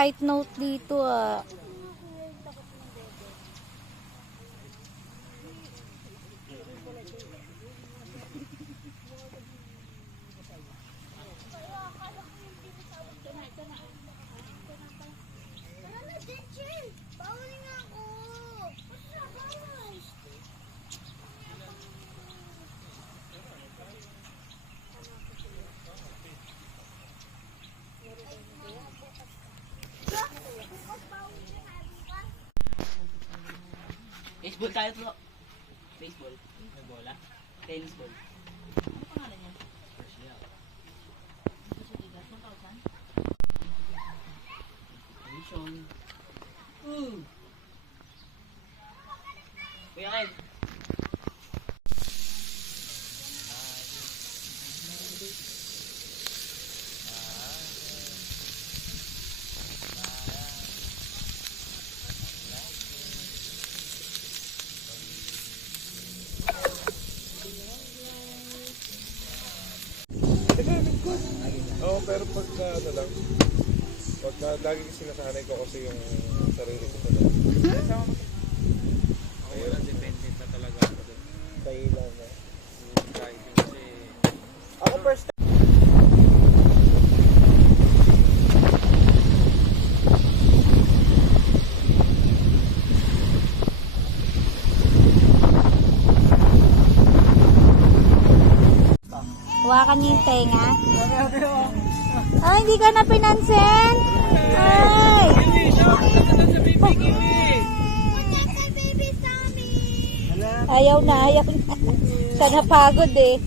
flight note dito ah. Baseball tayo to. Baseball. May bola. Tennis ball. Ano pangalan niya? Commission. Kuya Ken. Oo, pero pagka ano lang, pagka lagi kasi nasanay ko kasi yung sarili ko sa lang. Ayun, depende na talaga ako dun. Kayo lang eh. Kahit yun kasi... Ako first time. Hawakan niyo yung tenga. Ay, hindi ka na pinansin? Ay! Ayaw na, ayaw na. Siya napagod eh.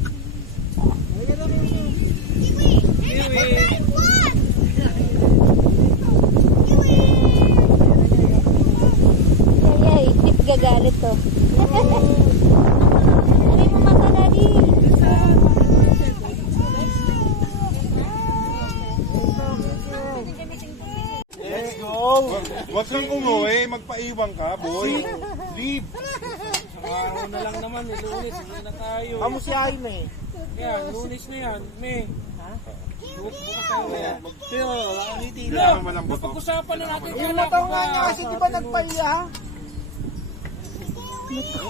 Ay, gagalit to. Sabi mo mata na rin. Let's go! Huwag kang umuwi, magpaiwan ka, boy. Leave! Araw na lang naman, Lunes, hindi na tayo. Kamusiyahin na eh. Yan, Lunes na yan, May. Ha? Bukas tayo na yan. Pero, wala kang titila. Wala naman ang buto. Pag-usapan na natin yan. Yung nataw nga niya kasi di ba nagpahiya?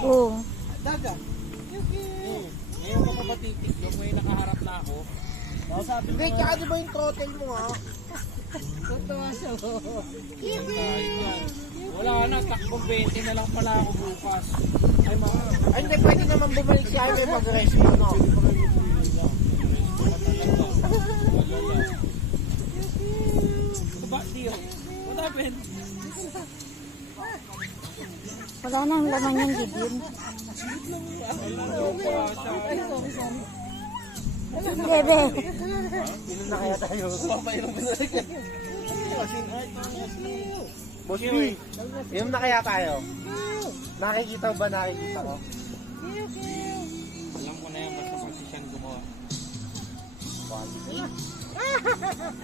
Oo. Daga. Ngayon ka pa ba titiklog? May nakaharap na ako. Hindi, tsaka di ba yung total mo ha? Wala na, takbong 20 na lang pala ako bukas. Ay, mga... Ay, hindi, pwede naman bumalik si Jaime pag-rest mo, no? Ba, deal. What happened? Wala na ang laman yung Gideon. Bebe. Inom na kaya tayo? Papainom na rin. Boss B, inom na kaya tayo? Nakikita ba nakikita ko? Alam ko na yan, basta posisyon ko mo.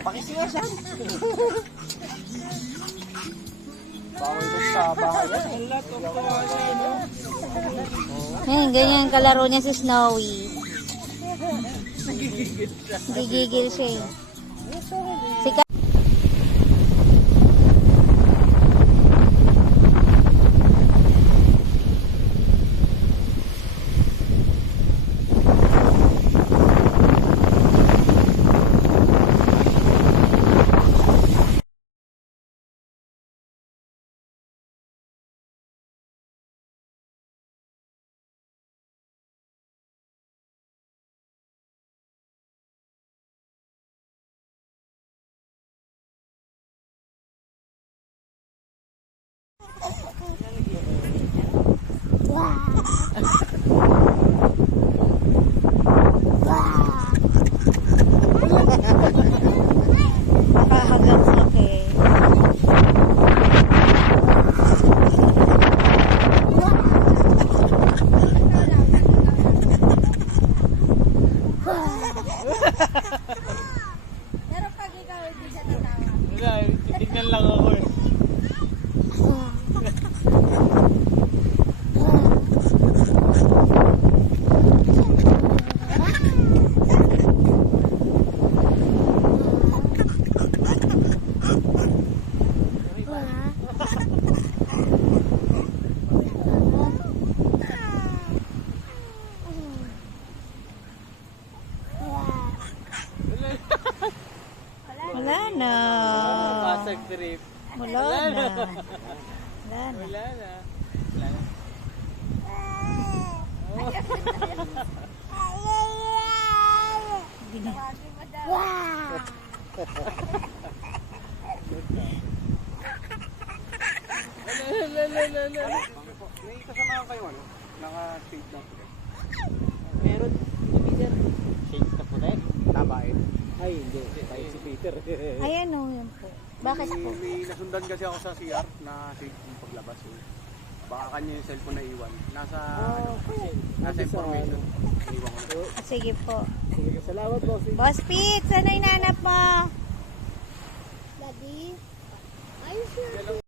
Pakisigasan. Bawal doon sa bahay yan. Wala, totoo siya, no? Ngayon, ganyan kalaro niya si Snowy. Gigigil siya eh. Si Wala na. Wala na. Wala na. Wow! May kasama kayo ano? Naka-shade lang po. Meron, Peter. Shades na puti. Tabain. Ay, hindi. Tayo si Peter. Ayan o, yun po. Bakit po? May nasundan kasi ako sa CR na shade yung paglabas. Eh. Baka kanya yung cellphone na iwan. Nasa information. Iniwan ko na. Sige po. Sige, salamat, boss. Boss Pete, saan na inanap mo?